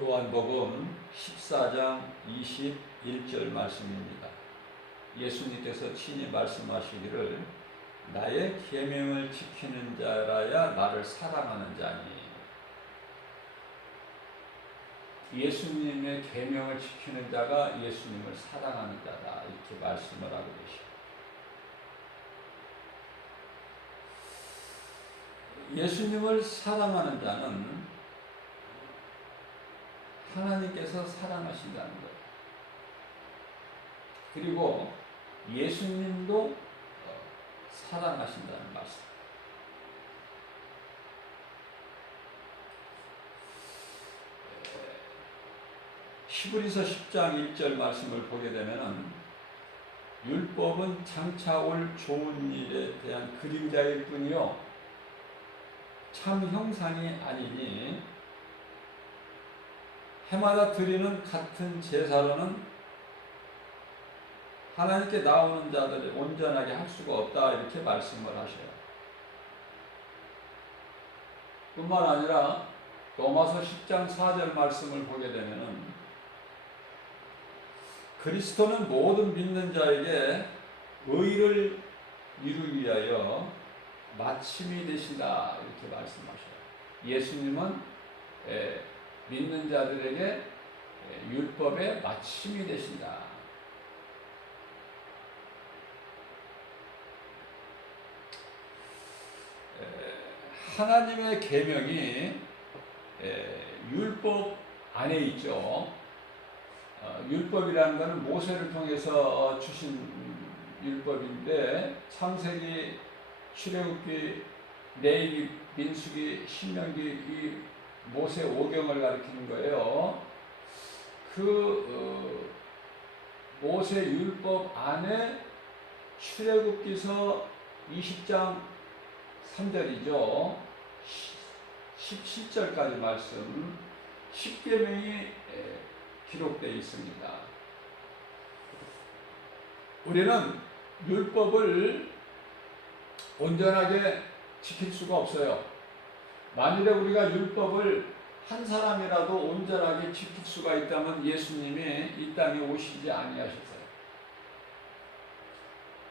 요한복음 14장 21절 말씀입니다. 예수님께서 친히 말씀하시기를 나의 계명을 지키는 자라야 나를 사랑하는 자니. 예수님의 계명을 지키는 자가 예수님을 사랑하는 자다, 이렇게 말씀을 하고 계십니다. 예수님을 사랑하는 자는 하나님께서 사랑하신다는 거예요. 그리고 예수님도 사랑하신다는 말씀. 히브리서 10장 1절 말씀을 보게 되면은 율법은 장차 올 좋은 일에 대한 그림자일 뿐이요 참 형상이 아니니 해마다 드리는 같은 제사로는 하나님께 나오는 자들을 온전하게 할 수가 없다, 이렇게 말씀을 하셔요. 뿐만 아니라 로마서 10장 4절 말씀을 보게 되면은 그리스도는 모든 믿는 자에게 의를 이루기 위하여 마침이 되신다, 이렇게 말씀하셔요. 예수님은 믿는 자들에게 율법의 마침이 되신다. 하나님의 계명이 율법 안에 있죠. 율법이라는 것은 모세를 통해서 주신 율법인데 창세기, 출애굽기, 레위기, 민수기, 신명기, 이 모세 5경을 가리키는 거예요. 모세 율법 안에 출애굽기서 20장 3절이죠. 17절까지 말씀 10계명이 기록되어 있습니다. 우리는 율법을 온전하게 지킬 수가 없어요. 만일에 우리가 율법을 한 사람이라도 온전하게 지킬 수가 있다면 예수님이 이 땅에 오시지 아니하셨어요.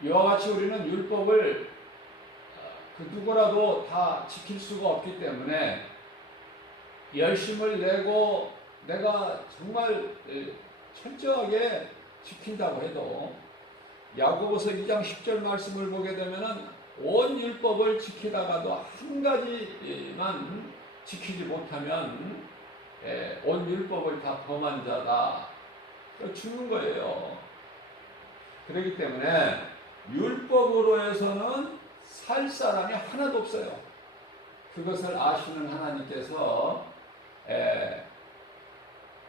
이와 같이 우리는 율법을 누구라도 다 지킬 수가 없기 때문에 열심을 내고 내가 정말 철저하게 지킨다고 해도 야고보서 2장 10절 말씀을 보게 되면은 온 율법을 지키다가도 한 가지만 지키지 못하면 온 율법을 다 범한 자다, 죽는 거예요. 그렇기 때문에 율법으로 해서는 살 사람이 하나도 없어요. 그것을 아시는 하나님께서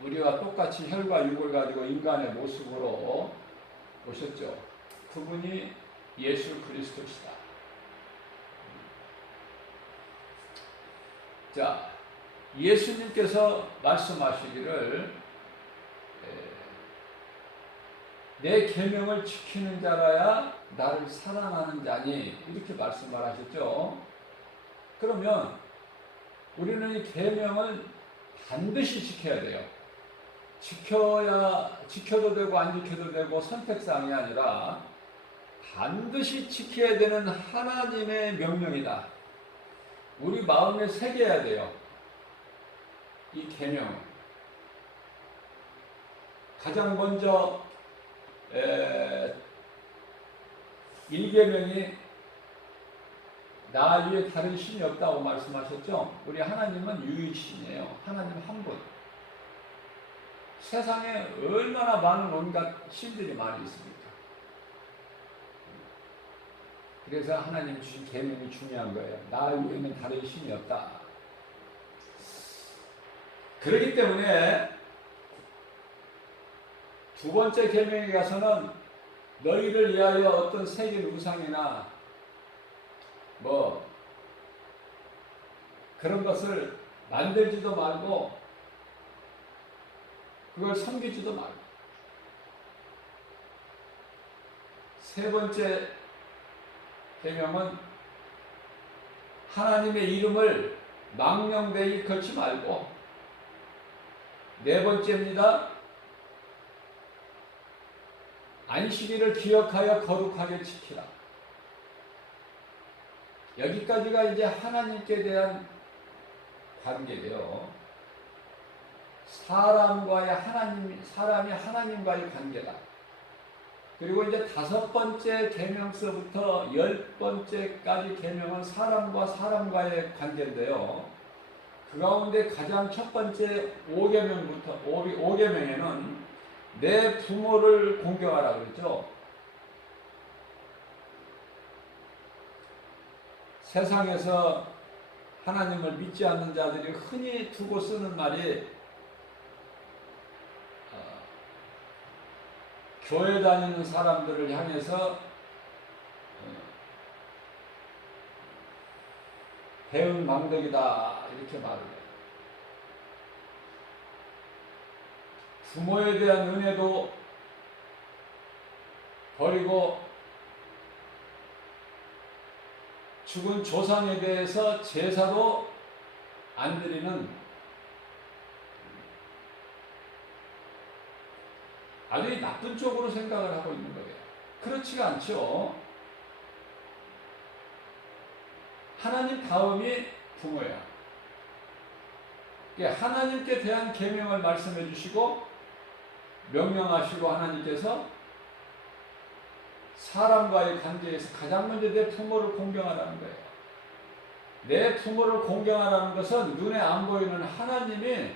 우리와 똑같이 혈과 육을 가지고 인간의 모습으로 오셨죠. 그분이 예수 그리스도시다. 자, 예수님께서 말씀하시기를 내 계명을 지키는 자라야 나를 사랑하는 자니, 이렇게 말씀을 하셨죠. 그러면 우리는 이 계명을 반드시 지켜야 돼요. 지켜도 되고 안 지켜도 되고 선택사항이 아니라 반드시 지켜야 되는 하나님의 명령이다. 우리 마음에 새겨야 돼요. 이 계명. 가장 먼저 1계명이 나 위에 다른 신이 없다고 말씀하셨죠. 우리 하나님은 유일신이에요. 하나님 한 분. 세상에 얼마나 많은 온갖 신들이 많이 있습니까? 그래서 하나님 주신 계명이 중요한 거예요. 나 위에는 다른 신이 없다. 그렇기 때문에 두 번째 계명에 가서는 너희를 위하여 어떤 새긴 우상이나 그런 것을 만들지도 말고 그걸 섬기지도 말고. 세 번째 계명은 하나님의 이름을 망령되이 걸지 말고 네 번째입니다. 안식일을 기억하여 거룩하게 지키라. 여기까지가 이제 하나님께 대한 관계예요. 사람이 하나님과의 관계다. 그리고 이제 5번째 계명서부터 10번째까지 계명은 사람과의 관계인데요. 그 가운데 가장 첫 번째 5계명에는 내 부모를 공경하라 그랬죠. 세상에서 하나님을 믿지 않는 자들이 흔히 두고 쓰는 말이 교회 다니는 사람들을 향해서 배은 망덕이다 이렇게 말을 해요. 부모에 대한 은혜도 버리고 죽은 조상에 대해서 제사도 안 드리는 아주 나쁜 쪽으로 생각을 하고 있는 거예요. 그렇지가 않죠. 하나님 다음이 부모야. 하나님께 대한 계명을 말씀해 주시고 명령하시고 하나님께서 사람과의 관계에서 가장 먼저 내 부모를 공경하라는 거예요. 내 부모를 공경하라는 것은 눈에 안 보이는 하나님이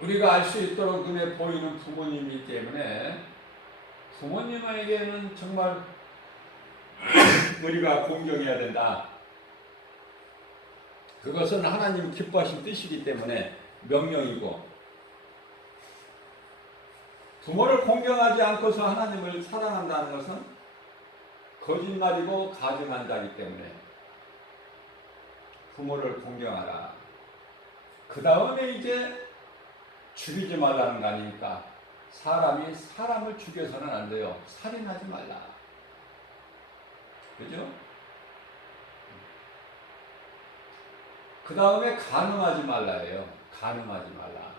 우리가 알 수 있도록 눈에 보이는 부모님이기 때문에 부모님에게는 정말 우리가 공경해야 된다. 그것은 하나님 기뻐하신 뜻이기 때문에 명령이고, 부모를 공경하지 않고서 하나님을 사랑한다는 것은 거짓말이고 가증한 자이기 때문에 부모를 공경하라. 그 다음에 이제 죽이지 말라는 거 아닙니까? 사람이 사람을 죽여서는 안 돼요. 살인하지 말라. 그죠? 그 다음에 간음하지 말라예요. 간음하지 말라.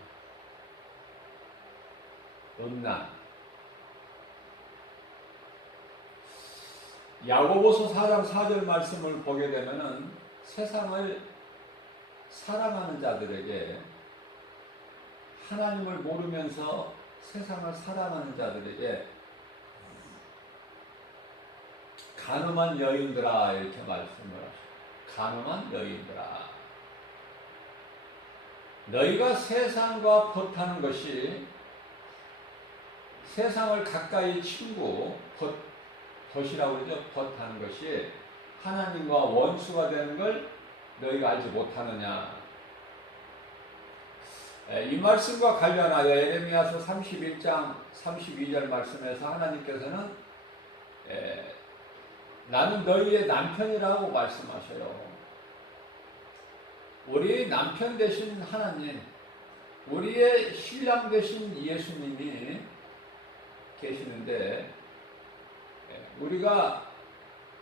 음란. 야고보서 4장 4절 말씀을 보게 되면은 세상을 사랑하는 자들에게, 하나님을 모르면서 세상을 사랑하는 자들에게 간음한 여인들아 이렇게 말씀을 하시죠. 간음한 여인들아, 너희가 세상과 벗하는 것이, 세상을 가까이 친구, 벗이라고 그러죠. 벗하는 것이 하나님과 원수가 되는 걸 너희가 알지 못하느냐. 이 말씀과 관련하여 에레미야서 31장 32절 말씀에서 하나님께서는 나는 너희의 남편이라고 말씀하셔요. 우리 남편 되신 하나님, 우리의 신랑 되신 예수님이 계시는데, 우리가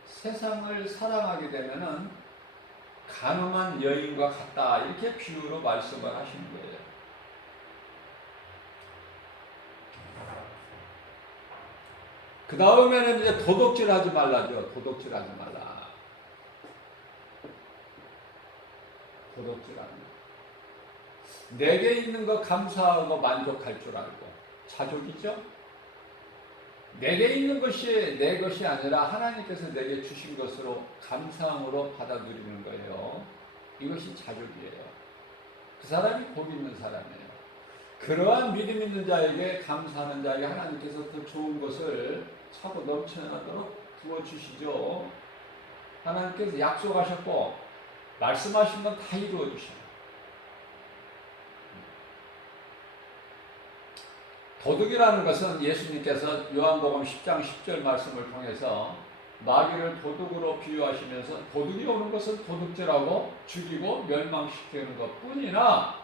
세상을 사랑하게 되면은 간음한 여인과 같다 이렇게 비유로 말씀을 하시는 거예요. 그 다음에는 이제 도둑질하지 말라죠. 도둑질하지 말라. 도둑질하는 거. 내게 있는 거 감사하고 만족할 줄 알고, 자족이죠. 내게 있는 것이 내 것이 아니라 하나님께서 내게 주신 것으로 감사함으로 받아 누리는 거예요. 이것이 자족이에요. 그 사람이 복 있는 사람이에요. 그러한 믿음 있는 자에게, 감사하는 자에게 하나님께서 더 좋은 것을 차고 넘쳐나도록 부어주시죠. 하나님께서 약속하셨고 말씀하신 건 다 이루어 주셔요. 도둑이라는 것은 예수님께서 요한복음 10장 10절 말씀을 통해서 마귀를 도둑으로 비유하시면서, 도둑이 오는 것은 도둑질하고 죽이고 멸망시키는 것 뿐이나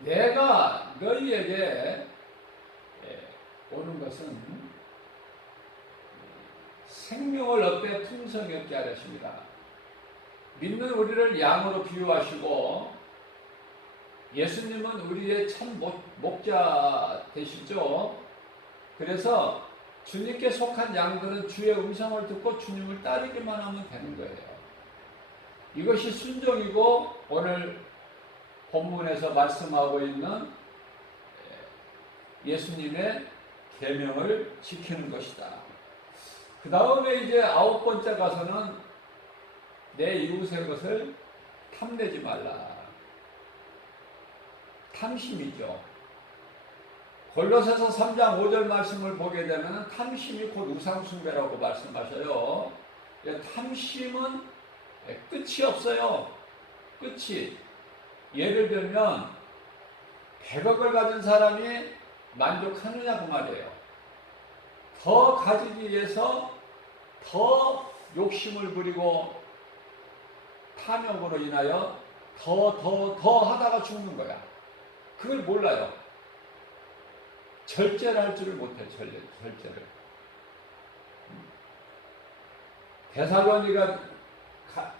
내가 너희에게 오는 것은 생명을 얻되 풍성히 얻게 하려십니다. 믿는 우리를 양으로 비유하시고 예수님은 우리의 첫 목자 되시죠. 그래서 주님께 속한 양들은 주의 음성을 듣고 주님을 따르기만 하면 되는 거예요. 이것이 순종이고 오늘 본문에서 말씀하고 있는 예수님의 계명을 지키는 것이다. 그 다음에 이제 9번째 가서는 내 이웃의 것을 탐내지 말라. 탐심이죠. 골로새서 3장 5절 말씀을 보게 되면 탐심이 곧 우상숭배라고 말씀하셔요. 탐심은 끝이 없어요. 끝이. 예를 들면 100억을 가진 사람이 만족하느냐 그 말이에요. 더 가지기 위해서 더 욕심을 부리고 탐욕으로 인하여 더 하다가 죽는 거야. 그걸 몰라요. 절제를 할 줄을 못해. 절제를. 데살로니가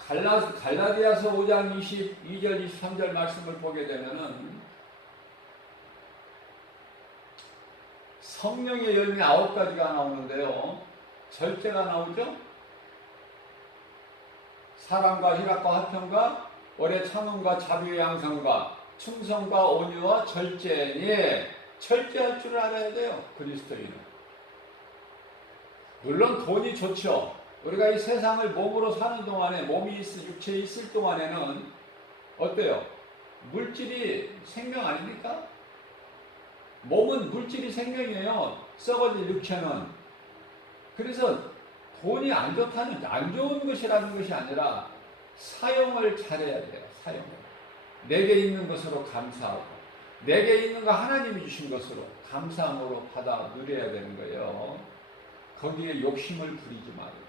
갈라디아서 5장 22절 23절 말씀을 보게 되면은 성령의 열매 9가지가 나오는데요. 절제가 나오죠. 사랑과 희락과 화평과 오래 참음과 자비의 양성과 충성과 온유와 절제니 절제할 줄 알아야 돼요. 그리스도인은. 물론 돈이 좋죠. 우리가 이 세상을 몸으로 사는 동안에 육체에 있을 동안에는 어때요? 물질이 생명 아닙니까? 몸은 물질이 생명이에요. 썩어질 육체는. 그래서 돈이 안 좋은 것이라는 것이 아니라 사용을 잘해야 돼요. 사용을. 내게 있는 것으로 감사하고 내게 있는 거 하나님이 주신 것으로 감사함으로 받아 누려야 되는 거예요. 거기에 욕심을 부리지 말고.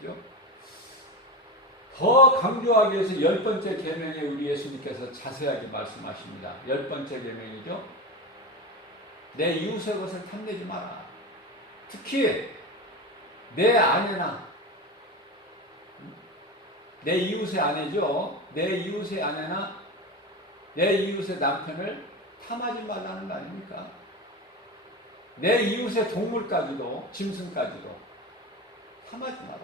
그죠? 더 강조하기 위해서 10번째 계명에 우리 예수님께서 자세하게 말씀하십니다. 10번째 계명이죠. 내 이웃의 것을 탐내지 마라. 특히 내 아내나 내 이웃의 아내죠. 내 이웃의 아내나 내 이웃의 남편을 탐하지 말라는 거 아닙니까? 내 이웃의 동물까지도 짐승까지도 탐하지 마라.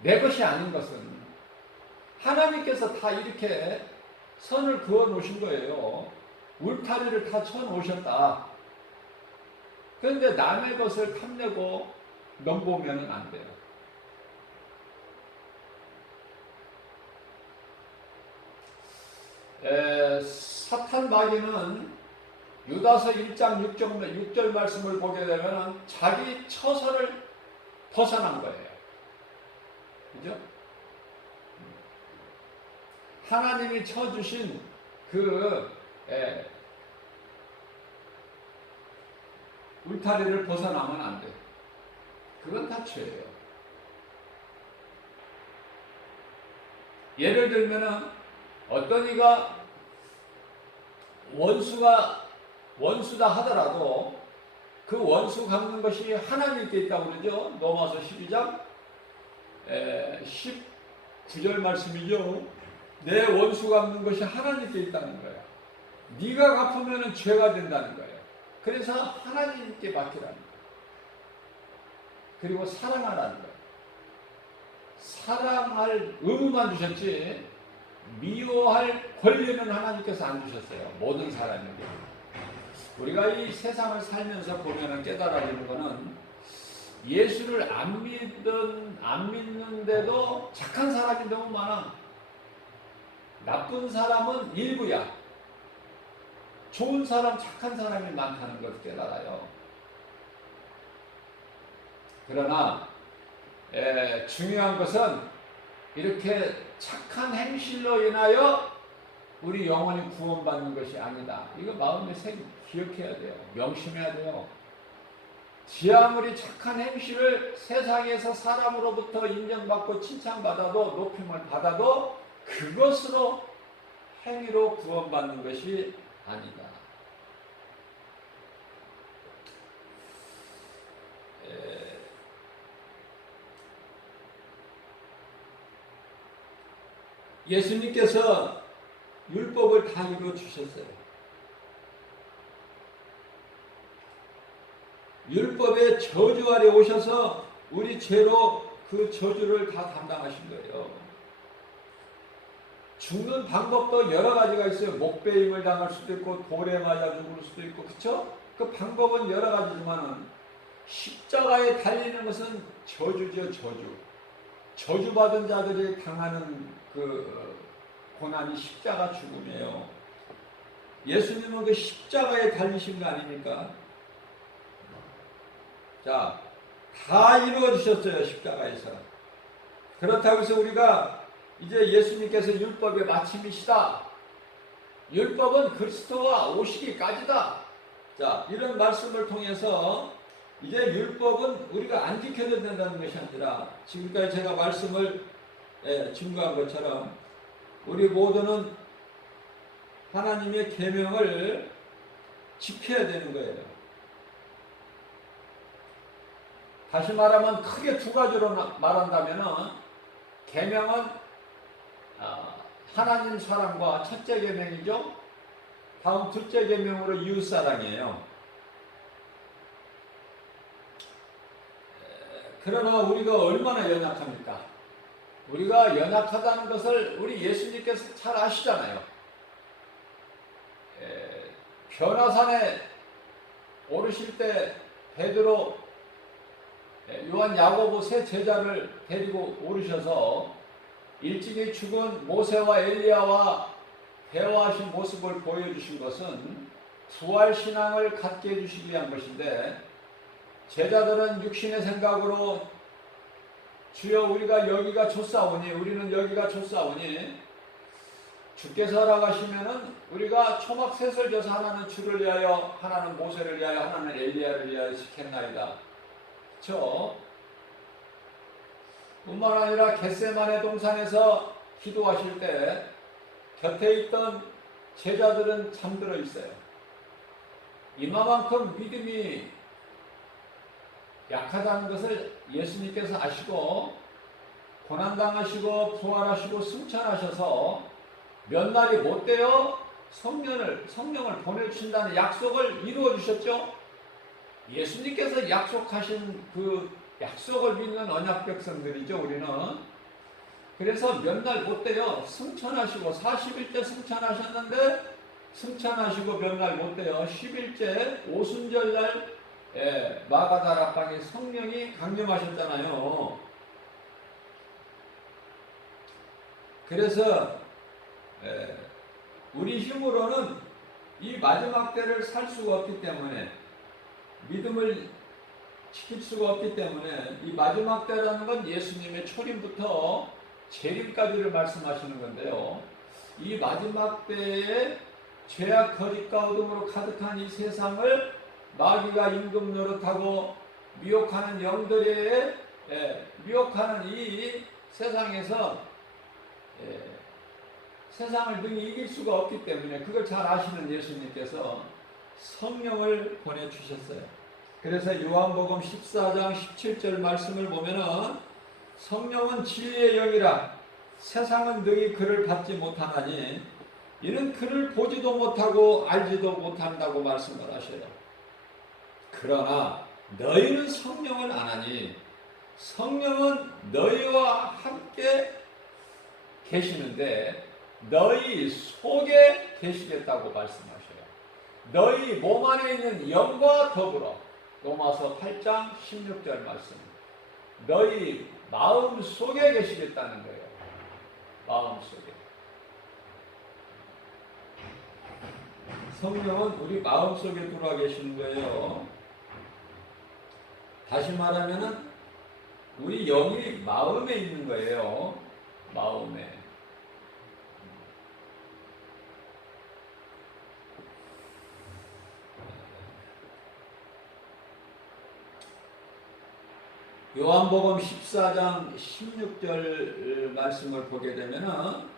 내 것이 아닌 것은 하나님께서 다 이렇게 선을 그어 놓으신 거예요. 울타리를 다 쳐 놓으셨다. 그런데 남의 것을 탐내고 넘보면 안 돼요. 사탄 마귀는 유다서 1장 6절 말씀을 보게 되면 자기 처소를 벗어난 거예요. 그죠? 하나님이 쳐주신 울타리를 벗어나면 안 돼. 그건 다 죄예요. 예를 들면은 어떤 이가 원수다 하더라도 그 원수 갚는 것이 하나님께 있다고 그러죠. 로마서 12장 19절 말씀이죠. 내 원수 갚는 것이 하나님께 있다는 거예요. 네가 갚으면 죄가 된다는 거예요. 그래서 하나님께 맡기라는 거예요. 그리고 사랑하라는 거예요. 사랑할 의무만 주셨지 미워할 권리는 하나님께서 안 주셨어요. 모든 사람에게. 우리가 이 세상을 살면서 보면은 깨달아지는 거는 예수를 안 믿는데도 착한 사람이 너무 많아. 나쁜 사람은 일부야. 좋은 사람, 착한 사람이 많다는 것을 깨달아요. 그러나 중요한 것은 이렇게 착한 행실로 인하여 우리 영혼이 구원받는 것이 아니다. 이거 마음에 기억해야 돼요. 명심해야 돼요. 지 아무리 착한 행실을 세상에서 사람으로부터 인정받고 칭찬받아도 높임을 받아도 그것으로 행위로 구원받는 것이 아니다. 예수님께서 율법을 다 이루어 주셨어요. 율법의 저주 아래 오셔서 우리 죄로 그 저주를 다 담당하신 거예요. 죽는 방법도 여러 가지가 있어요. 목베임을 당할 수도 있고 돌에 맞아 죽을 수도 있고, 그렇죠? 그 방법은 여러 가지지만은 십자가에 달리는 것은 저주죠, 저주. 저주받은 자들이 당하는 그 고난이 십자가 죽음이에요. 예수님은 그 십자가에 달리신 거 아닙니까? 자, 다 이루어주셨어요, 십자가에서. 그렇다고 해서 우리가 이제 예수님께서 율법의 마침이시다. 율법은 그리스도가 오시기까지다. 자, 이런 말씀을 통해서 이제 율법은 우리가 안 지켜야 된다는 것이 아니라, 지금까지 제가 말씀을 증거한 것처럼 우리 모두는 하나님의 계명을 지켜야 되는 거예요. 다시 말하면 크게 두 가지로 말한다면, 계명은 하나님 사랑과 첫째 계명이죠. 다음 둘째 계명으로 이웃 사랑이에요. 그러나 우리가 얼마나 연약합니까? 우리가 연약하다는 것을 우리 예수님께서 잘 아시잖아요. 변화산에 오르실 때 베드로, 요한, 야고보 세 제자를 데리고 오르셔서 일찍이 죽은 모세와 엘리야와 대화하신 모습을 보여주신 것은 부활신앙을 갖게 해주시기 위한 것인데, 제자들은 육신의 생각으로 주여 우리가 여기가 좋사오니, 우리는 여기가 좋사오니, 주께서 허락하시면은 우리가 초막셋을 져서 하나는 주를 위하여, 하나는 모세를 위하여, 하나는 엘리야를 위하여 지켰나이다. 그렇죠? 뿐만 아니라 겟세마네 동산에서 기도하실 때 곁에 있던 제자들은 잠들어 있어요. 이마만큼 믿음이 약하다는 것을 예수님께서 아시고 고난당하시고 부활하시고 승천하셔서 몇 날이 못 되어 성령을 보내주신다는 약속을 이루어 주셨죠. 예수님께서 약속하신 그 약속을 믿는 언약 백성들이죠, 우리는. 그래서 몇 날 못 돼요. 승천하시고 40일째 승천하셨는데, 승천하시고 몇 날 못 돼요. 10일째 오순절날 마가다락방에 성령이 강림하셨잖아요. 그래서 우리 힘으로는 이 마지막 때를 살 수가 없기 때문에, 믿음을 지킬 수가 없기 때문에, 이 마지막 때라는 건 예수님의 초림부터 재림까지를 말씀하시는 건데요. 이 마지막 때에 죄악 거짓과 어둠으로 가득한 이 세상을 마귀가 임금 노릇하고 미혹하는 영들의 미혹하는 이 세상에서 세상을 능히 이길 수가 없기 때문에, 그걸 잘 아시는 예수님께서 성령을 보내주셨어요. 그래서 요한복음 14장 17절 말씀을 보면은, 성령은 진리의 영이라 세상은 능히 그를 받지 못하나니 이는 그를 보지도 못하고 알지도 못한다고 말씀을 하셔요. 그러나 너희는 성령을 아나니 성령은 너희와 함께 계시는데 너희 속에 계시겠다고 말씀하셔요. 너희 몸 안에 있는 영과 더불어, 로마서 8장 16절 말씀, 너희 마음 속에 계시겠다는 거예요. 마음 속에. 성령은 우리 마음 속에 들어와 계시는 거예요. 다시 말하면은 우리 영이 마음에 있는 거예요. 마음에. 요한복음 14장 16절 말씀을 보게 되면은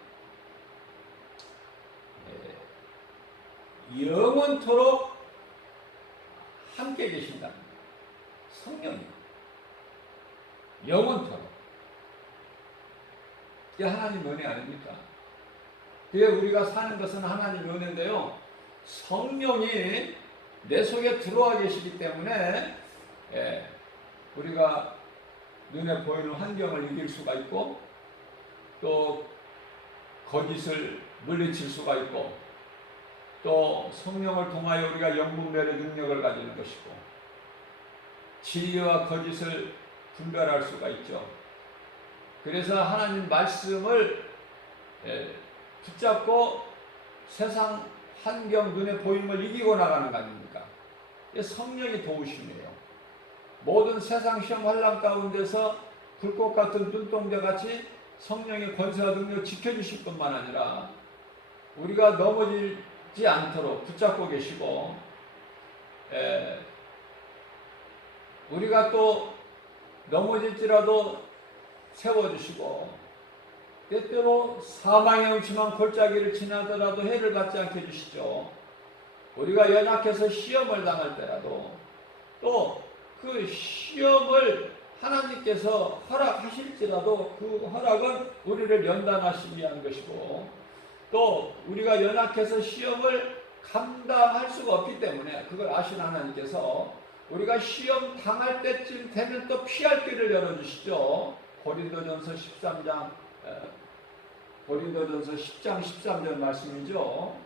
영원토록 함께 계신다. 성령이 영원토록. 이게 하나님 은혜 아닙니까? 그게 우리가 사는 것은 하나님의 은혜인데요. 성령이 내 속에 들어와 계시기 때문에 우리가 눈에 보이는 환경을 이길 수가 있고 또 거짓을 물리칠 수가 있고 또 성령을 통하여 우리가 영분별의 능력을 가지는 것이고 진리와 거짓을 분별할 수가 있죠. 그래서 하나님 말씀을 붙잡고 세상 환경 눈에 보임을 이기고 나가는 거 아닙니까? 성령이 도우심이에요. 모든 세상 시험 환난 가운데서 불꽃 같은 눈동자 같이 성령의 권세와 능력을 지켜주실 뿐만 아니라 우리가 넘어지지 않도록 붙잡고 계시고 우리가 또 넘어질지라도 세워주시고 때때로 사망의 음침한 골짜기를 지나더라도 해를 받지 않게 해주시죠. 우리가 연약해서 시험을 당할 때라도 또 그 시험을 하나님께서 허락하실지라도 그 허락은 우리를 연단하시기 위한 것이고 또 우리가 연약해서 시험을 감당할 수가 없기 때문에 그걸 아신 하나님께서 우리가 시험 당할 때쯤 되면 또 피할 길을 열어주시죠. 고린도전서 10장 13절 말씀이죠.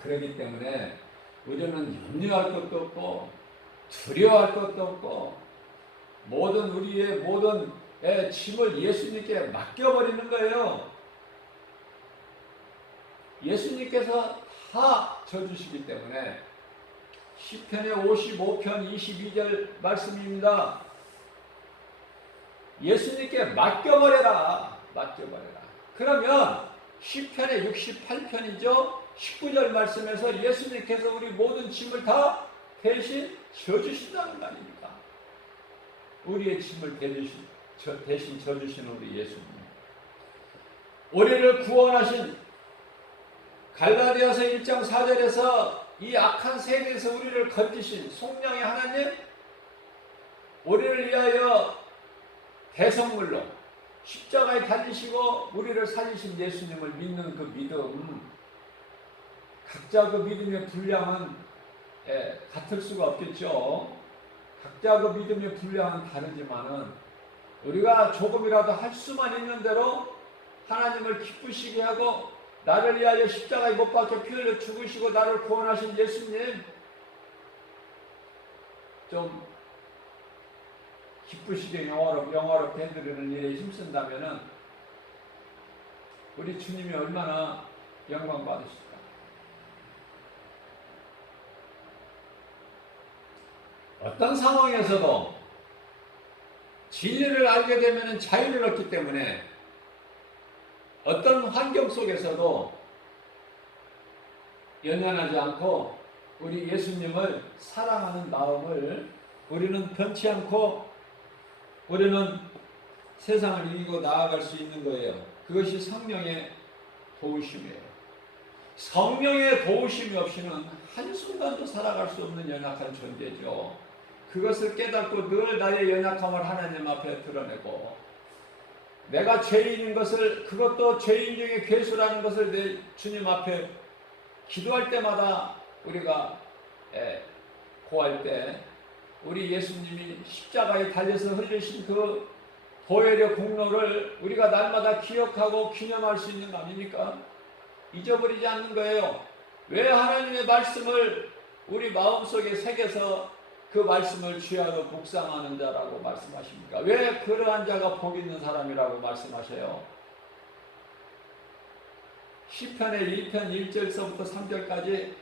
그렇기 때문에 우리는 염려할 것도 없고 두려워할 것도 없고 우리의 모든 짐을 예수님께 맡겨버리는 거예요. 예수님께서 다 져주시기 때문에 시편의 55편 22절 말씀입니다. 예수님께 맡겨버려라. 그러면 시편의 68편이죠. 19절 말씀에서 예수님께서 우리 모든 짐을 다 대신 져주신다는 거 아닙니까? 우리의 짐을 대신 져주시는 우리 예수님. 우리를 구원하신 갈라디아서 1장 4절에서 이 악한 세계에서 우리를 건지신 성령의 하나님, 우리를 위하여 대성물로 십자가에 달리시고 우리를 살리신 예수님을 믿는 그 믿음, 각자 그 믿음의 분량은 같을 수가 없겠죠. 각자 그 믿음의 분량은 다르지만은 우리가 조금이라도 할 수만 있는 대로 하나님을 기쁘시게 하고 나를 위하여 십자가에 못 박혀 피 흘려 죽으시고 나를 구원하신 예수님 좀 기쁘시게 영화롭게 해드리는 일에 힘쓴다면은 우리 주님이 얼마나 영광 받으실까. 어떤 상황에서도 진리를 알게 되면 자유를 얻기 때문에 어떤 환경 속에서도 연연하지 않고 우리 예수님을 사랑하는 마음을 우리는 변치 않고 우리는 세상을 이기고 나아갈 수 있는 거예요. 그것이 성령의 도우심이에요. 성령의 도우심이 없이는 한순간도 살아갈 수 없는 연약한 존재죠. 그것을 깨닫고 늘 나의 연약함을 하나님 앞에 드러내고 내가 죄인인 것을, 그것도 죄인 중에 괴수라는 것을 내 주님 앞에 기도할 때마다 우리가 고할 때 우리 예수님이 십자가에 달려서 흘리신 그 보혈의 공로를 우리가 날마다 기억하고 기념할 수 있는 거 아닙니까? 잊어버리지 않는 거예요. 왜 하나님의 말씀을 우리 마음속에 새겨서 그 말씀을 주야로 묵상하는 자라고 말씀하십니까? 왜 그러한 자가 복 있는 사람이라고 말씀하셔요? 시편의 1편 1절서부터 3절까지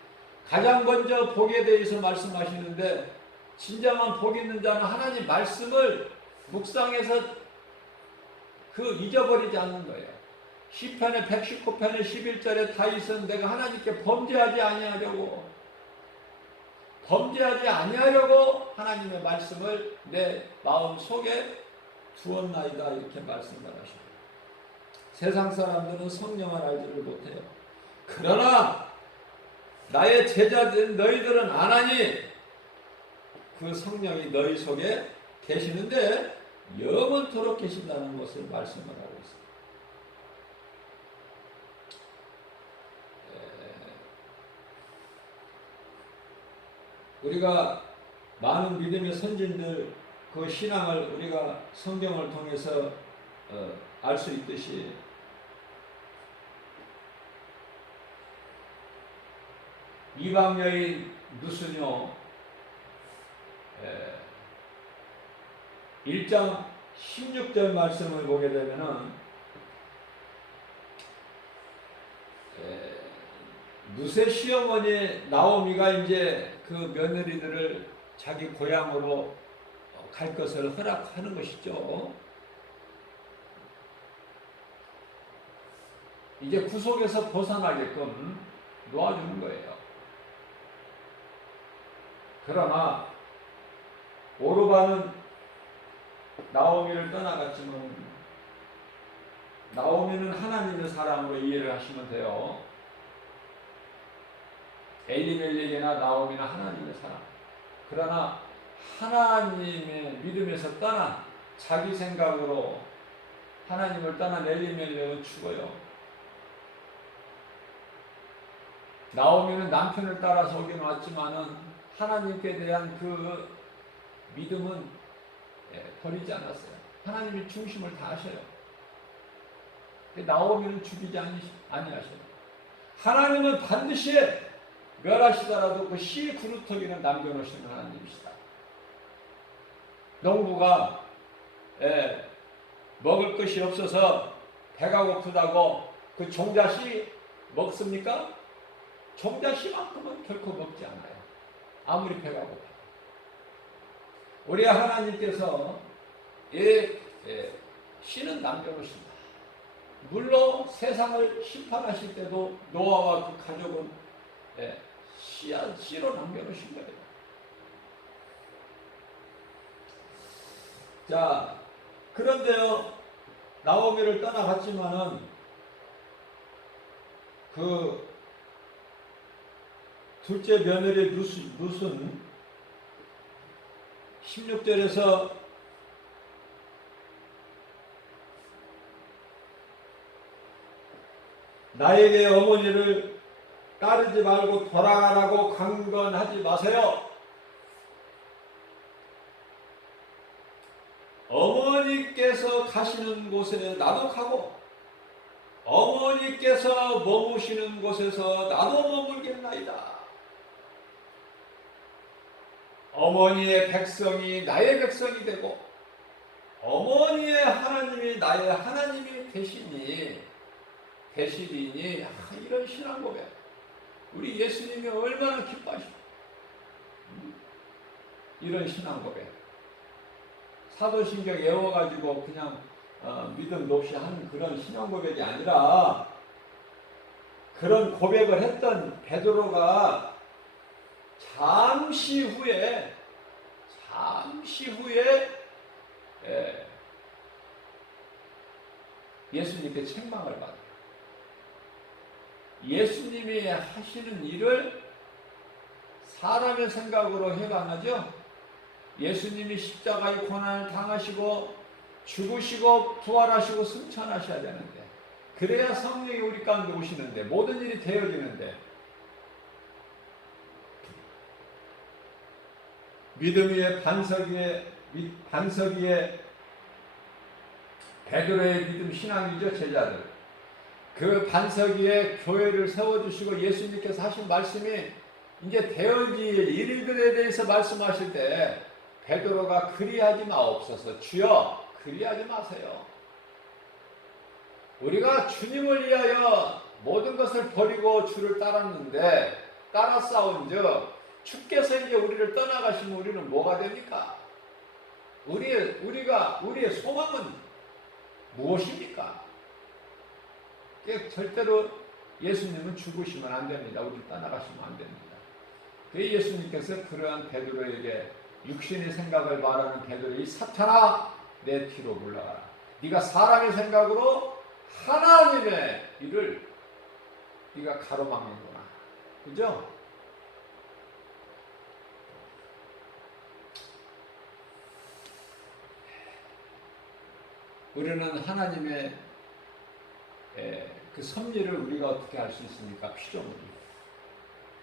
가장 먼저 복에 대해서 말씀하시는데 진정한 복 있는 자는 하나님 말씀을 묵상해서 잊어버리지 않는 거예요. 시편의 119편의 11절에 다윗은 내가 하나님께 범죄하지 아니하려고 하나님의 말씀을 내 마음 속에 두었나이다 이렇게 말씀을 하십니다. 세상 사람들은 성령을 알지를 못해요. 그러나 나의 제자들 너희들은 아나니 그 성령이 너희 속에 계시는데 영원토록 계신다는 것을 말씀을 하고 있습니다. 우리가 많은 믿음의 선진들 그 신앙을 우리가 성경을 통해서 알 수 있듯이 이방 여인 누수녀 1장 16절 말씀을 보게 되면은 누세 시어머니 나오미가 이제 그 며느리들을 자기 고향으로 갈 것을 허락하는 것이죠. 이제 구속에서 벗어나게끔 놓아주는 거예요. 그러나 오르바는 나오미를 떠나갔지만 나오미는 하나님의 사람으로 이해를 하시면 돼요. 엘리멜렉이나 나오미나 하나님의 사람. 그러나 하나님의 믿음에서 떠난 자기 생각으로 하나님을 떠난 엘리멜렉은 죽어요. 나오미는 남편을 따라서 오긴 왔지만은 하나님께 대한 그 믿음은 버리지 않았어요. 하나님이 중심을 다 하셔요. 나오미는 죽이지 아니하셔요. 하나님은 반드시 멸하시더라도 그 씨 그루터기는 남겨놓으시는 하나님이시다. 농부가 먹을 것이 없어서 배가 고프다고 그 종자씨 먹습니까? 종자씨만큼은 결코 먹지 않아요. 아무리 배가 고파. 우리 하나님께서 씨는 남겨놓으신다. 물로 세상을 심판하실 때도 노아와 그 가족은 씨로 남겨놓으신 거예요. 자, 그런데요, 나오미를 떠나갔지만은 그 둘째 며느리 룻은 16절에서 나에게 어머니를 따르지 말고 돌아가라고 강권하지 마세요. 어머니께서 가시는 곳에 나도 가고 어머니께서 머무시는 곳에서 나도 머물겠나이다. 어머니의 백성이 나의 백성이 되고 어머니의 하나님이 나의 하나님이 되시니 이런 신앙 고백. 우리 예수님이 얼마나 기뻐하시고 이런 신앙 고백. 사도신경 외워가지고 그냥 믿음 없이 하는 그런 신앙 고백이 아니라 그런 고백을 했던 베드로가 잠시 후에 예수님께 책망을 받아요. 예수님이 하시는 일을 사람의 생각으로 해가 안 하죠. 예수님이 십자가의 고난을 당하시고 죽으시고 부활하시고 승천하셔야 되는데 그래야 성령이 우리 가운데 오시는데 모든 일이 되어지는데 믿음 위에 반석 위에 베드로의 믿음 신앙이죠. 제자들 그 반석 위에 교회를 세워주시고 예수님께서 하신 말씀이 이제 되어질 일들에 대해서 말씀하실 때 베드로가 그리하지 마옵소서. 주여 그리하지 마세요. 우리가 주님을 위하여 모든 것을 버리고 주를 따랐는데 따라 싸운즉 주께서 이제 우리를 떠나가시면 우리는 뭐가 됩니까? 우리의 소망은 무엇입니까? 절대로 예수님은 죽으시면 안 됩니다. 우리를 떠나가시면 안 됩니다. 그래서 예수님께서 그러한 베드로에게 육신의 생각을 말하는 베드로 이 사탄아 내 뒤로 물러가라. 네가 사람의 생각으로 하나님의 일을 네가 가로막는구나. 그죠? 우리는 하나님의 그 섭리를 우리가 어떻게 알 수 있습니까? 피조물이.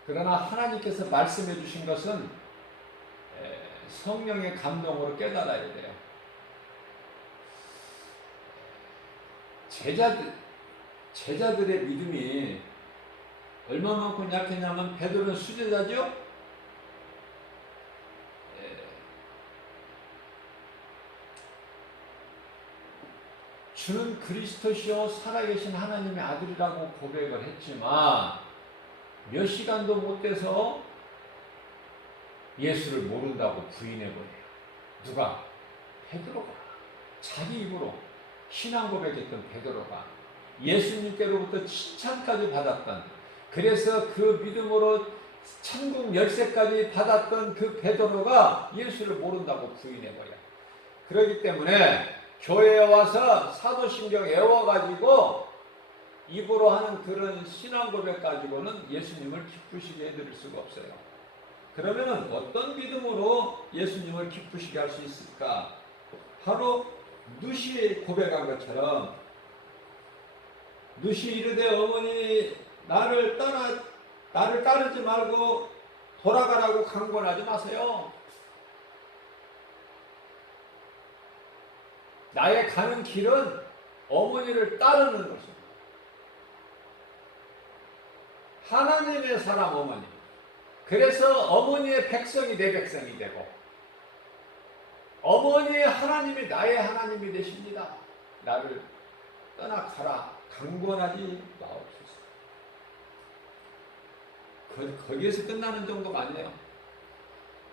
그러나 하나님께서 말씀해 주신 것은 성령의 감동으로 깨달아야 돼요. 제자들의 믿음이 얼마만큼 약했냐면 베드로는 수제자죠. 주는 그리스도시요 살아계신 하나님의 아들이라고 고백을 했지만 몇 시간도 못 돼서 예수를 모른다고 부인해버려요. 누가? 베드로가. 자기 입으로 신앙 고백했던 베드로가 예수님께로부터 칭찬까지 받았던, 그래서 그 믿음으로 천국 열쇠까지 받았던 그 베드로가 예수를 모른다고 부인해버려요. 그렇기 때문에 교회에 와서 사도신경 외워가지고 입으로 하는 그런 신앙 고백 가지고는 예수님을 기쁘시게 해드릴 수가 없어요. 그러면 어떤 믿음으로 예수님을 기쁘시게 할 수 있을까? 바로 누시 고백한 것처럼, 누시 이르되 어머니 나를 따르지 말고 돌아가라고 강권하지 마세요. 나의 가는 길은 어머니를 따르는 것입니다. 하나님의 사람 어머니. 그래서 어머니의 백성이 내 백성이 되고, 어머니의 하나님이 나의 하나님이 되십니다. 나를 떠나가라 강권하지 마옵소서. 거기에서 끝나는 정도가 아니에요.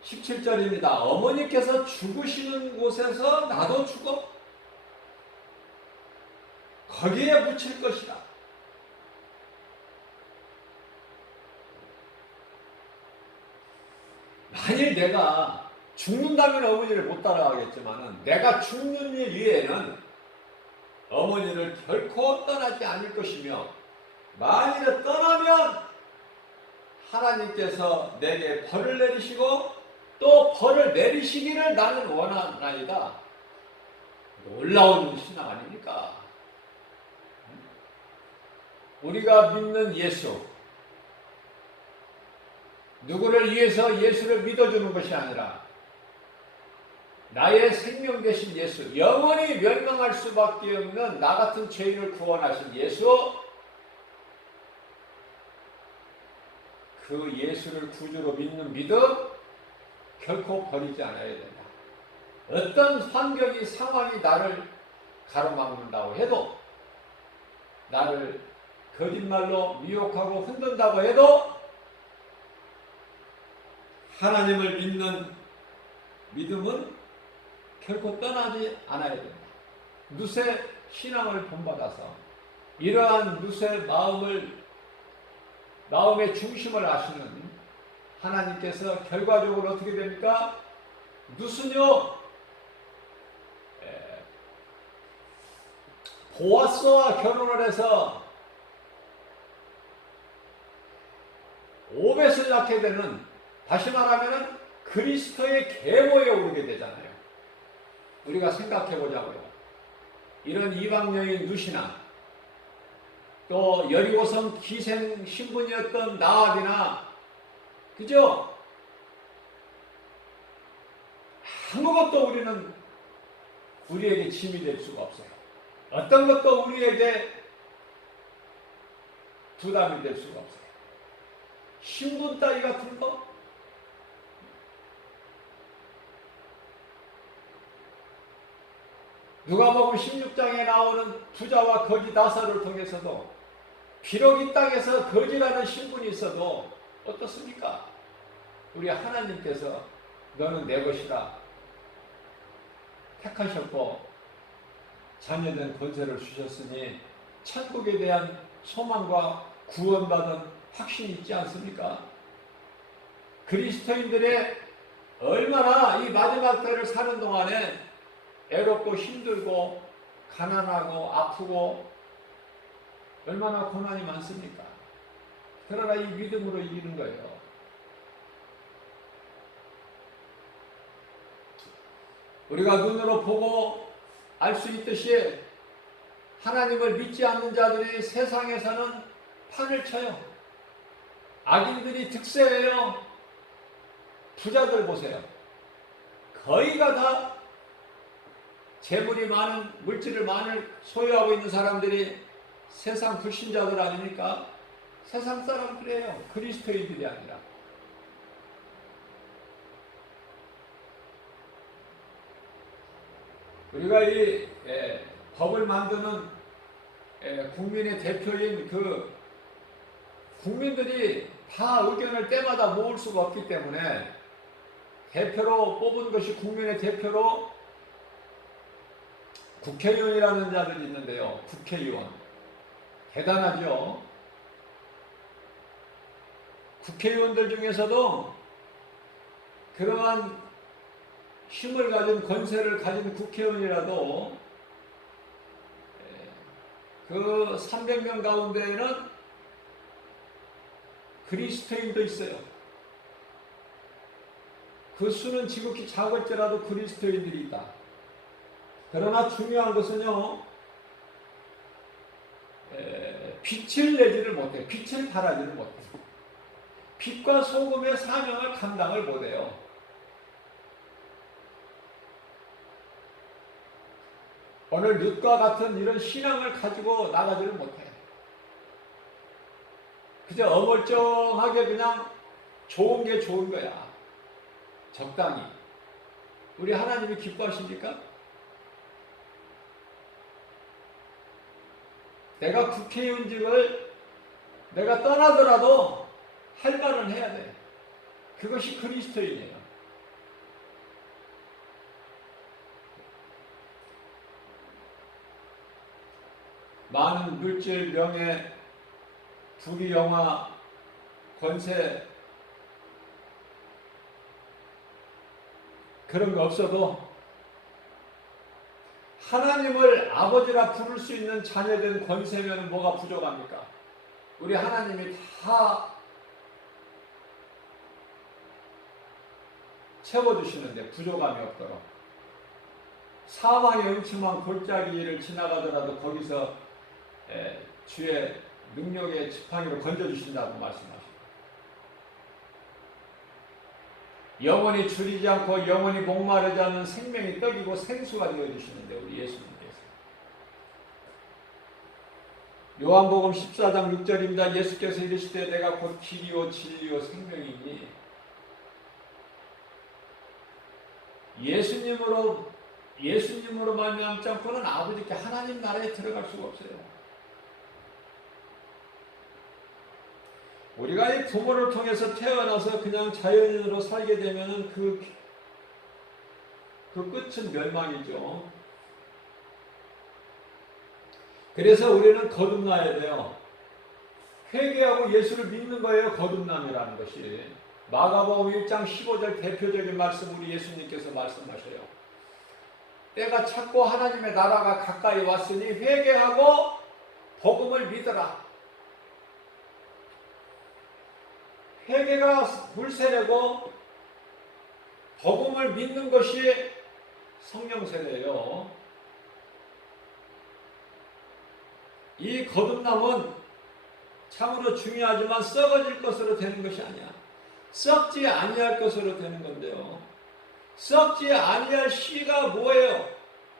17절입니다. 어머니께서 죽으시는 곳에서 나도 죽어 거기에 묻힐 것이다. 만일 내가 죽는다면 어머니를 못 따라가겠지만 내가 죽는 일 위에는 어머니를 결코 떠나지 않을 것이며, 만일 떠나면 하나님께서 내게 벌을 내리시고 또 벌을 내리시기를 나는 원하나이다. 놀라운 신앙 아닙니까? 우리가 믿는 예수, 누구를 위해서 예수를 믿어주는 것이 아니라 나의 생명 되신 예수, 영원히 멸망할 수밖에 없는 나 같은 죄인을 구원하신 예수, 그 예수를 구주로 믿는 믿음 결코 버리지 않아야 된다. 어떤 환경이, 상황이 나를 가로막는다고 해도, 나를 거짓말로 미혹하고 흔든다고 해도 하나님을 믿는 믿음은 결코 떠나지 않아야 된다. 누세 신앙을 본받아서 이러한 누세 마음의 중심을 아시는 하나님께서 결과적으로 어떻게 됩니까? 누수녀 보아스와 결혼을 해서 오벳을 낳게 되는, 다시 말하면 그리스도의 계보에 오르게 되잖아요. 우리가 생각해 보자고요. 이런 이방 여인 누시나 또 여리고성 기생 신분이었던 나압이나, 그죠? 아무것도 우리에게 짐이 될 수가 없어요. 어떤 것도 우리에게 부담이 될 수가 없어요. 신분 따위 같은 거? 누가복음 16장에 나오는 부자와 거지 나사로를 통해서도 비록 이 땅에서 거지라는 신분이 있어도 어떻습니까? 우리 하나님께서 너는 내 것이라 택하셨고 자녀된 권세를 주셨으니 천국에 대한 소망과 구원받은 확신이 있지 않습니까? 그리스도인들의 얼마나 이 마지막 때를 사는 동안에 애롭고 힘들고 가난하고 아프고 얼마나 고난이 많습니까? 그러나 이 믿음으로 이기는 거예요. 우리가 눈으로 보고 알 수 있듯이 하나님을 믿지 않는 자들이 세상에서는 판을 쳐요. 악인들이 득세해요. 부자들 보세요. 거의가 다 재물이 많은, 물질을 많이 소유하고 있는 사람들이 세상 불신자들 아닙니까? 세상 사람들이에요. 그리스도인들이 아니라. 우리가 이 법을 만드는 국민의 대표인 그 국민들이 다 의견을 때마다 모을 수가 없기 때문에 대표로 뽑은 것이, 국민의 대표로 국회의원이라는 자들이 있는데요. 국회의원. 대단하죠. 국회의원들 중에서도 그러한 힘을 가진, 권세를 가진 국회의원이라도 그 300명 가운데에는 그리스도인도 있어요. 그 수는 지극히 작을지라도 그리스도인들이 있다. 그러나 중요한 것은요, 빛을 내지를 못해요. 빛을 발하지를 못해요. 빛과 소금의 사명을 감당을 못해요. 오늘 룻과 같은 이런 신앙을 가지고 나가지를 못해. 그저 어물쩡하게 그냥 좋은 게 좋은 거야. 적당히. 우리 하나님이 기뻐하십니까? 내가 국회의원직을 내가 떠나더라도 할 말은 해야 돼. 그것이 그리스도인이에요. 많은 물질, 명예, 부귀, 영화, 권세 그런 거 없어도 하나님을 아버지라 부를 수 있는 자녀된 권세면 뭐가 부족합니까? 우리 하나님이 다 채워주시는데 부족함이 없도록. 사망의 음침한 골짜기를 지나가더라도 거기서 주의 능력의 지팡이로 건져주신다고 말씀하십니다. 영원히 줄이지 않고 영원히 목마르지 않는 생명이 떡이고 생수가 되어주시는데 우리 예수님께서. 요한복음 14장 6절입니다. 예수께서 이르시되 내가 곧 길이요 진리요 생명이니 예수님으로 말미암지 않고는 아버지께 하나님 나라에 들어갈 수가 없어요. 우리가 이 부모를 통해서 태어나서 그냥 자연인으로 살게 되면은 그 끝은 멸망이죠. 그래서 우리는 거듭나야 돼요. 회개하고 예수를 믿는 거예요. 거듭남이라는 것이. 마가복음 1장 15절 대표적인 말씀 우리 예수님께서 말씀하셔요. 때가 찼고 하나님의 나라가 가까이 왔으니 회개하고 복음을 믿어라. 회개가 물세례고 복음을 믿는 것이 성령세례예요. 이 거듭남은 참으로 중요하지만 썩어질 것으로 되는 것이 아니야. 썩지 아니할 것으로 되는 건데요. 썩지 아니할 씨가 뭐예요?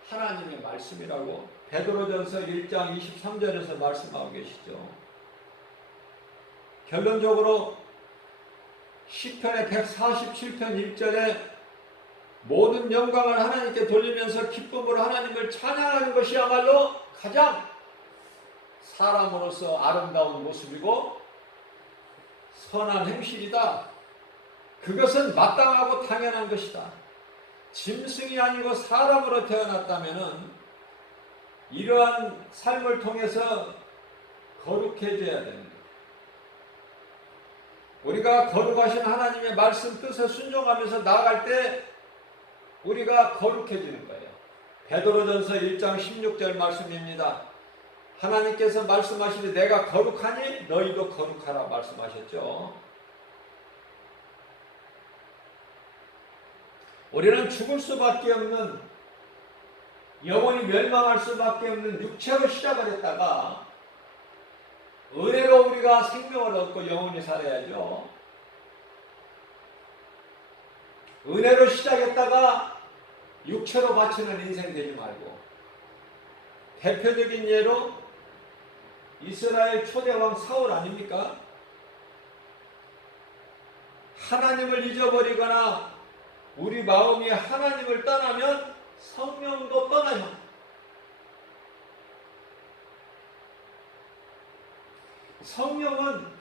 하나님의 말씀이라고 베드로전서 1장 23절에서 말씀하고 계시죠. 결론적으로 시편의 147편 1절에 모든 영광을 하나님께 돌리면서 기쁨으로 하나님을 찬양하는 것이야말로 가장 사람으로서 아름다운 모습이고 선한 행실이다. 그것은 마땅하고 당연한 것이다. 짐승이 아니고 사람으로 태어났다면 이러한 삶을 통해서 거룩해져야 됩니다. 우리가 거룩하신 하나님의 말씀 뜻에 순종하면서 나아갈 때 우리가 거룩해지는 거예요. 베드로전서 1장 16절 말씀입니다. 하나님께서 말씀하시되 내가 거룩하니 너희도 거룩하라 말씀하셨죠. 우리는 죽을 수밖에 없는, 영원히 멸망할 수밖에 없는 육체로 시작을 했다가 은혜로 우리가 생명을 얻고 영원히 살아야죠. 은혜로 시작했다가 육체로 바치는 인생 되지 말고, 대표적인 예로 이스라엘 초대왕 사울 아닙니까? 하나님을 잊어버리거나 우리 마음이 하나님을 떠나면 성령도 떠나요. 성령은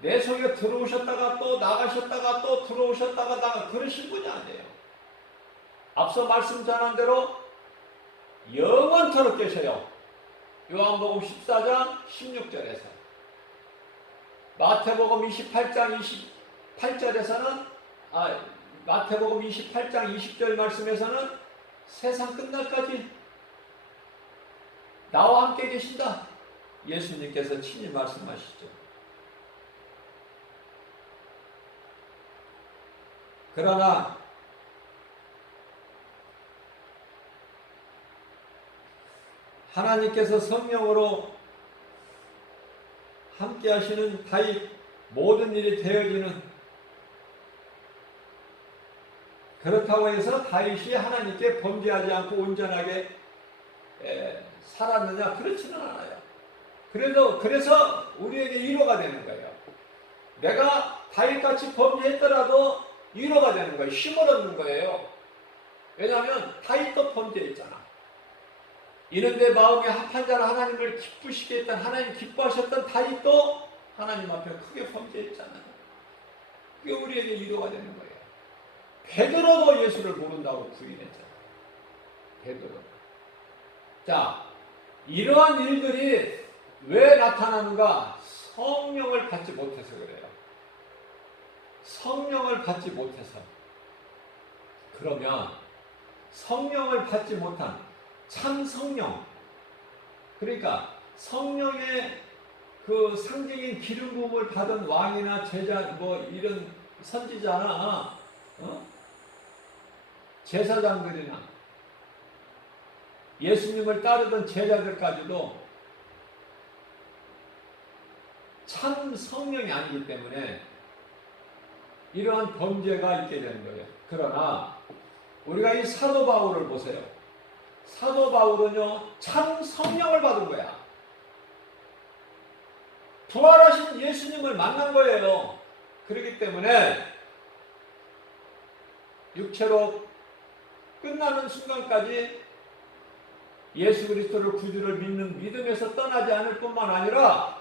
내 속에 들어오셨다가 또 나가셨다가 또 들어오셨다가 그러신 분이 아니에요. 앞서 말씀 전한 대로 영원토록 계셔요. 요한복음 14장 16절에서, 마태복음 28장 28절에서는 마태복음 28장 20절 말씀에서는 세상 끝날까지 나와 함께 계신다. 예수님께서 친히 말씀하시죠. 그러나 하나님께서 성령으로 함께 하시는 다윗 모든 일이 되어지는, 그렇다고 해서 다윗이 하나님께 범죄하지 않고 온전하게 살았느냐? 그렇지는 않아요. 그래서 우리에게 위로가 되는 거예요. 내가 다윗같이 범죄했더라도 위로가 되는 거예요. 힘을 얻는 거예요. 왜냐하면 다윗도 범죄했잖아. 이는 내 마음에 합한 자는 하나님을 기쁘시게 했던, 하나님 기뻐하셨던 다윗도 하나님 앞에 크게 범죄했잖아요. 그게 우리에게 위로가 되는 거예요. 베드로도 예수를 모른다고 부인했잖아요. 베드로. 자, 이러한 일들이 왜 나타나는가? 성령을 받지 못해서 그래요. 성령을 받지 못해서. 그러면 성령을 받지 못한 참 성령, 그러니까 성령의 그 상징인 기름 부음을 받은 왕이나 제자, 이런 선지자나 제사장들이나 예수님을 따르던 제자들까지도 참 성령이 아니기 때문에 이러한 범죄가 있게 되는 거예요. 그러나 우리가 이 사도 바울을 보세요. 사도 바울은요, 참 성령을 받은 거야. 부활하신 예수님을 만난 거예요. 그렇기 때문에 육체로 끝나는 순간까지 예수 그리스도를 구주를 믿는 믿음에서 떠나지 않을 뿐만 아니라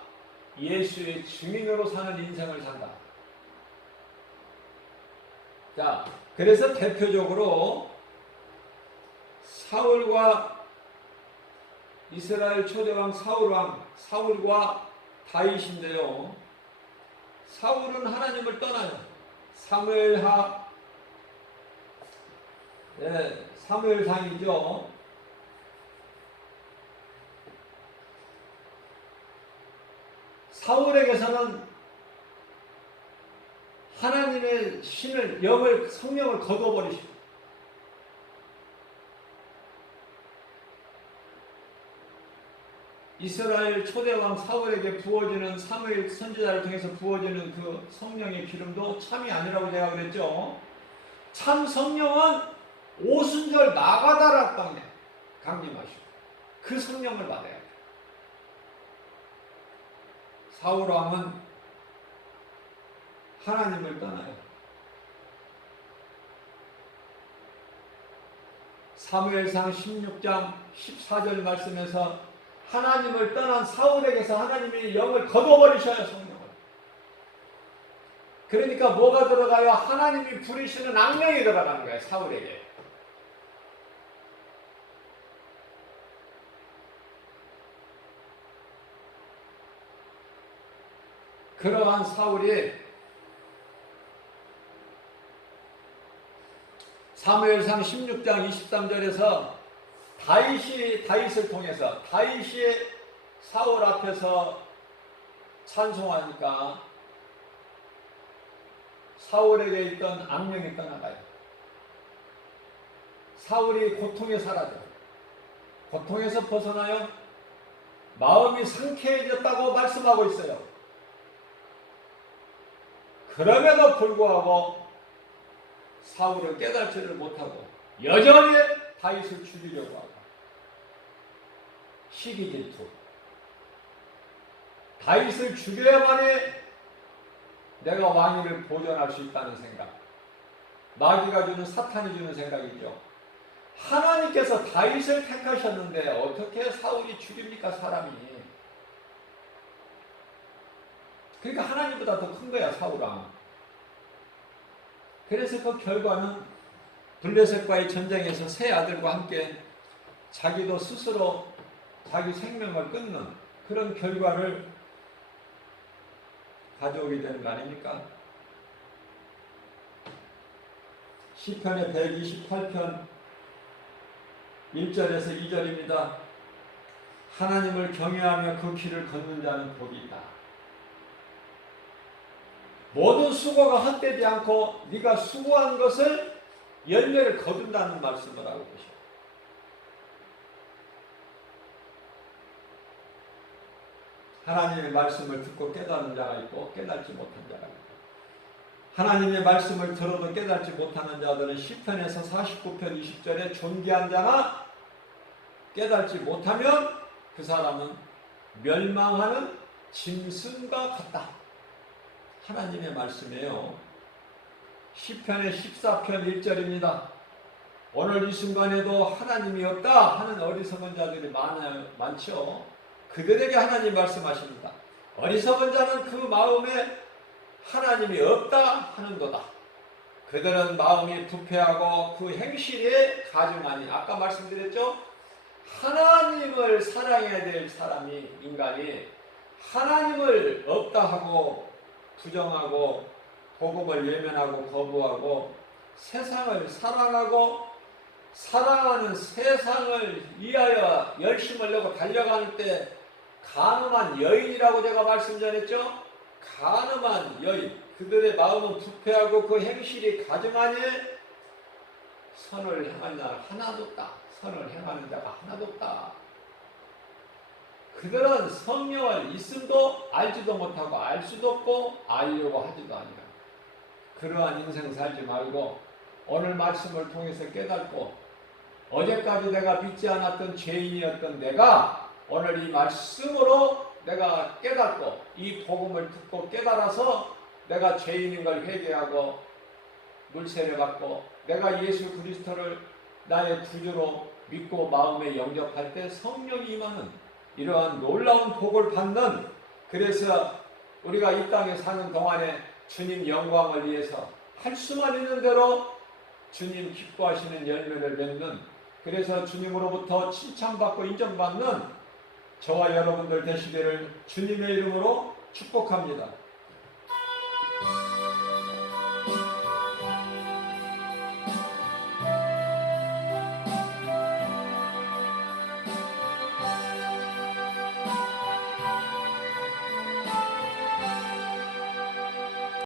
예수의 증인으로 사는 인생을 산다. 자, 그래서 대표적으로 사울과 이스라엘 초대왕 사울과 다윗인데요. 사울은 하나님을 떠나요. 사무엘상이죠. 사울에게서는 하나님의 성령을 거둬버리시고, 이스라엘 초대왕 사울에게 부어지는, 사무엘 선지자를 통해서 부어지는 그 성령의 기름도 참이 아니라고 제가 그랬죠. 참 성령은 오순절 마가다라 땅에 강림하시고 그 성령을 받아야 돼요. 사울왕은 하나님을 떠나요. 사무엘상 16장 14절 말씀에서 하나님을 떠난 사울에게서 하나님이 영을 거둬버리셔요, 성령을. 그러니까 뭐가 들어가요? 하나님이 부리시는 악령이 들어가는 거예요, 사울에게. 그러한 사울이 사무엘상 16장 23절에서 다윗을 통해서 다윗이 사울 앞에서 찬송하니까 사울에게 있던 악령이 떠나가요. 사울이 고통에 사라져요. 고통에서 벗어나요. 마음이 상쾌해졌다고 말씀하고 있어요. 그럼에도 불구하고 사울은 깨달지를 못하고 여전히 다윗을 죽이려고 하고 시기 질투. 다윗을 죽여야만이 내가 왕위를 보존할 수 있다는 생각. 마귀가 주는, 사탄이 주는 생각이죠. 하나님께서 다윗을 택하셨는데 어떻게 사울이 죽입니까, 사람이? 그러니까 하나님보다 더 큰 거야, 사울아. 그래서 그 결과는 블레셋과의 전쟁에서 세 아들과 함께 자기도 스스로 자기 생명을 끊는 그런 결과를 가져오게 되는 거 아닙니까? 시편의 128편 1절에서 2절입니다. 하나님을 경외하며 그 길을 걷는 자는 복이 있다. 모든 수고가 헛되지 않고 네가 수고한 것을 열매를 거둔다는 말씀을 하고 계셔. 하나님의 말씀을 듣고 깨닫는 자가 있고 깨닫지 못한 자가 있다. 하나님의 말씀을 들어도 깨닫지 못하는 자들은 시편에서 49편 20절에 존귀한 자나 깨닫지 못하면 그 사람은 멸망하는 짐승과 같다. 하나님의 말씀이에요. 시편의 14편 1절입니다. 오늘 이 순간에도 하나님이 없다 하는 어리석은 자들이 많죠. 그들에게 하나님 말씀하십니다. 어리석은 자는 그 마음에 하나님이 없다 하는도다. 그들은 마음이 부패하고 그 행실에 가증하니, 아까 말씀드렸죠? 하나님을 사랑해야 될 사람이, 인간이 하나님을 없다 하고 부정하고 복음을 외면하고 거부하고 세상을 사랑하고 사랑하는 세상을 위하여 열심을 내고 달려가는 때 간음한 여인이라고 제가 말씀 전했죠? 간음한 여인, 그들의 마음은 부패하고 그 행실이 가증하니 선을 행하는 자가 하나도 없다. 선을 행하는 자가 하나도 없다. 그들은 성령을 있음도 알지도 못하고 알 수도 없고 알려고 하지도 아니라. 그러한 인생 살지 말고 오늘 말씀을 통해서 깨닫고 어제까지 내가 믿지 않았던 죄인이었던 내가 오늘 이 말씀으로 내가 깨닫고 이 복음을 듣고 깨달아서 내가 죄인인 걸 회개하고 물세례 받고 내가 예수 그리스도를 나의 구주로 믿고 마음에 영접할 때 성령이 임하는 이러한 놀라운 복을 받는, 그래서 우리가 이 땅에 사는 동안에 주님 영광을 위해서 할 수만 있는 대로 주님 기뻐하시는 열매를 맺는, 그래서 주님으로부터 칭찬받고 인정받는 저와 여러분들 되시기를 주님의 이름으로 축복합니다.